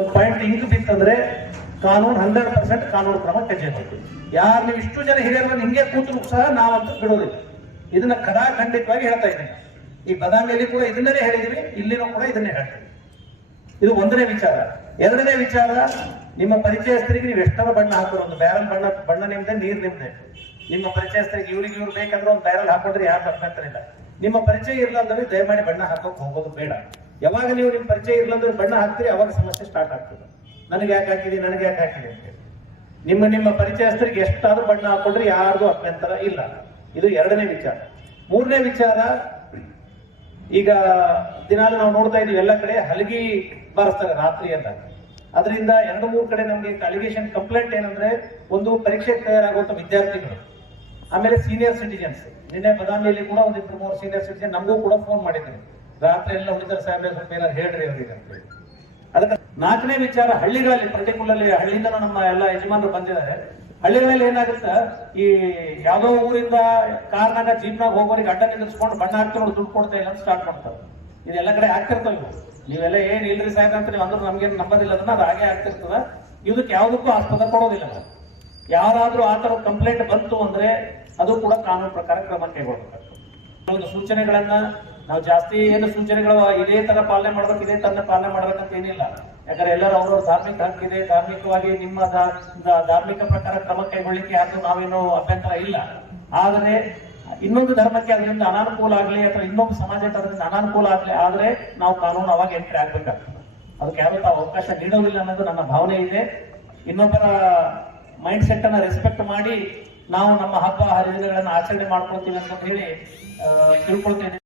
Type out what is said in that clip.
Point ಹಿಂಗ್ ಬಿತ್ತಂದ್ರೆ ಕಾನೂನು hundred percent ಕಾನೂನು ಕ್ರಮ ಕೈಗೊಳ್ಳಬೇಕು ಯಾರು ನೀವು ಇಷ್ಟು ಜನ ಹಿರಿಯರನ್ನ ಹಿಂಗೆ ಕೂತರು ಸಹ ನಾವಂತೂ ಬಿಡೋದಿಲ್ಲ. ಇದನ್ನ ಖಡಾಖಂಡಿತವಾಗಿ ಹೇಳ್ತಾ ಇದ್ದೀನಿ. ಈ ಬದಾಮಿಯಲ್ಲಿ ಕೂಡ ಇದನ್ನೇ ಹೇಳಿದೀವಿ, ಇಲ್ಲಿನೂ ಕೂಡ ಇದನ್ನೇ ಹೇಳ್ತೀವಿ. ಇದು ಒಂದನೇ ವಿಚಾರ. ಎರಡನೇ ವಿಚಾರ, ನಿಮ್ಮ ಪರಿಚಯಸ್ಥರಿಗೆ ನೀವು ಎಷ್ಟರ ಬಣ್ಣ ಹಾಕೋರು? ಒಂದು ಬ್ಯಾರಲ್ ಬಣ್ಣ ಬಣ್ಣ ನಿಮ್ದೆ, ನೀರ್ ನಿಮ್ದೆ. ನಿಮ್ಮ ಪರಿಚಯಸ್ಥರಿಗೆ ಇವ್ರಿಗೆ ಇವ್ರು ಬೇಕಂದ್ರೆ ಒಂದು ಬ್ಯಾರಲ್ ಹಾಕೊಂಡ್ರೆ ಯಾರು ಅಭ್ಯಂತರ ಇಲ್ಲ. ನಿಮ್ಮ ಪರಿಚಯ ಇರ್ಲಾಂದ್ರೆ ದಯಮಾಡಿ ಬಣ್ಣ ಹಾಕೋಕ್ ಹೋಗೋದು ಬೇಡ. ಯಾವಾಗ ನೀವು ನಿಮ್ಮ ಪರಿಚಯ ಇರ್ಲಂದ್ರೆ ಬಣ್ಣ ಹಾಕ್ತೀರಿ, ಅವಾಗ ಸಮಸ್ಯೆ ಸ್ಟಾರ್ಟ್ ಆಗ್ತದೆ. ನನಗೆ ಯಾಕೆ ಹಾಕಿದೆ, ನನಗೆ ಯಾಕೆ ಹಾಕಿದೆ ಅಂತ. ನಿಮ್ಮ ನಿಮ್ಮ ಪರಿಚಯಸ್ಥರಿಗೆ ಎಷ್ಟಾದ್ರೂ ಬಣ್ಣ ಹಾಕೊಂಡ್ರೆ ಯಾರ್ದು ಅಭ್ಯಂತರ ಇಲ್ಲ. ಇದು ಎರಡನೇ ವಿಚಾರ. ಮೂರನೇ ವಿಚಾರ, ಈಗ ದಿನಾಲು ನಾವು ನೋಡ್ತಾ ಇದೀವಿ ಎಲ್ಲ ಕಡೆ ಹಲಗಿ ಬಾರಿಸ್ತಾರೆ ರಾತ್ರಿ ಎಲ್ಲ. ಅದರಿಂದ ಎರಡು, ಮೂರು ಕಡೆ ನಮಗೆ ಅಲಿಗೇಷನ್ ಕಂಪ್ಲೇಂಟ್ ಏನಂದ್ರೆ ಒಂದು ಪರೀಕ್ಷೆಗೆ ತಯಾರಾಗುವಂತ ವಿದ್ಯಾರ್ಥಿಗಳು, ಆಮೇಲೆ ಸೀನಿಯರ್ ಸಿಟಿಜನ್ಸ್ ನಿನ್ನೆ ಬದಾಮಿಯಲ್ಲಿ ಕೂಡ ಒಂದಿಬ್ಬರು ಮೂರು ಸೀನಿಯರ್ ಸಿಟಿಜನ್ ನಮಗೂ ಕೂಡ ಫೋನ್ ಮಾಡಿದ್ರು. ರಾತ್ರಿ ಎಲ್ಲ ಉಳಿತಾರೆ ಸಾಹೇಬ್ರೆ ಸ್ವಲ್ಪ ಏನಾದ್ರು ಹೇಳ್ರಿ ಅವ್ರಿಗೆ ಅಂತ ಅದಕ್ಕೆ ನಾಲ್ಕನೇ ವಿಚಾರ ಹಳ್ಳಿಗಳಲ್ಲಿ ಪರ್ಟಿಕ್ಯುಲರ್ಲಿ ಹಳ್ಳಿಯಿಂದ ನಮ್ಮ ಎಲ್ಲ ಯಜಮಾನರು ಬಂದಿದ್ದಾರೆ. ಹಳ್ಳಿಗಳಲ್ಲಿ ಏನಾಗುತ್ತೆ? ಈ ಯಾವುದೋ ಊರಿಂದ ಕಾರ್ನಾಗ ಜೀಪ್ನಾಗ ಹೋಗೋರಿಗೆ ಅಡ್ಡ ನಿಲ್ಲಿಸ್ಕೊಂಡು ಬಣ್ಣ ಹಾಕ್ತಿ ನೋಡಿ ದುಡ್ಡು ಕೊಡ್ತಾ ಇಲ್ಲ ಅಂತ ಸ್ಟಾರ್ಟ್ ಮಾಡ್ತಾರೆ. ಇದೆಲ್ಲ ಕಡೆ ಆಗ್ತಿರ್ತಾವ ನೀವೆಲ್ಲ ಏನ್ ಇಲ್ರಿ ಸಾಹೇಬ್ ಅಂತ ನೀವು ಅಂದ್ರೆ ನಮ್ಗೇನು ನಂಬೋದಿಲ್ಲ. ಅದನ್ನ ಅದು ಹಾಗೆ ಆಗ್ತಿರ್ತದ. ಇದಕ್ಕೆ ಯಾವುದಕ್ಕೂ ಆಸ್ಪದ ಕೊಡೋದಿಲ್ಲ. ಯಾರಾದ್ರೂ ಆ ತರ ಕಂಪ್ಲೇಂಟ್ ಬಂತು ಅಂದ್ರೆ ಅದು ಕೂಡ ಕಾನೂನು ಪ್ರಕಾರ ಕ್ರಮ ಕೈಗೊಳ್ಳಬೇಕು ಸೂಚನೆಗಳನ್ನ ನಾವು ಜಾಸ್ತಿ ಏನು ಸೂಚನೆಗಳು ಇದೇ ತರ ಪಾಲನೆ ಮಾಡ್ಬೇಕು, ಇದೇ ತರ ಪಾಲನೆ ಮಾಡ್ಬೇಕಂತ ಏನಿಲ್ಲ. ಯಾಕಂದ್ರೆ ಎಲ್ಲರೂ ಅವ್ರವ್ರ ಧಾರ್ಮಿಕ ಹಕ್ಕಿದೆ ಧಾರ್ಮಿಕವಾಗಿ ನಿಮ್ಮ ಧಾರ್ಮಿಕ ಪ್ರಕಾರ ಕ್ರಮ ಕೈಗೊಳ್ಳಿಕ್ಕೆ ಯಾರು ನಾವೇನು ಅಭ್ಯಂತರ ಇಲ್ಲ. ಆದರೆ ಇನ್ನೊಂದು ಧರ್ಮಕ್ಕೆ ಅದರಿಂದ ಅನಾನುಕೂಲ ಆಗ್ಲಿ ಅಥವಾ ಇನ್ನೊಂದು ಸಮಾಜಕ್ಕೆ ಅದರಿಂದ ಅನಾನುಕೂಲ ಆಗ್ಲಿ ಆದ್ರೆ ನಾವು ಕಾನೂನು ಅವಾಗ ಎಂಟ್ರಿ ಆಗ್ಬೇಕಾಗ್ತದೆ. ಅದಕ್ಕೆ ಯಾರು ತಾವು ಅವಕಾಶ ನೀಡೋದಿಲ್ಲ ಅನ್ನೋದು ನನ್ನ ಭಾವನೆ ಇದೆ. ಇನ್ನೊಬ್ಬರ ಮೈಂಡ್ ಸೆಟ್ ಅನ್ನ ರೆಸ್ಪೆಕ್ಟ್ ಮಾಡಿ ನಾವು ನಮ್ಮ ಹಬ್ಬ, ಹರಿದಿನಗಳನ್ನ ಆಚರಣೆ ಮಾಡ್ಕೊಳ್ತೀವಿ ಅಂತ ಹೇಳಿ ತಿಳ್ಕೊಳ್ತೇನೆ.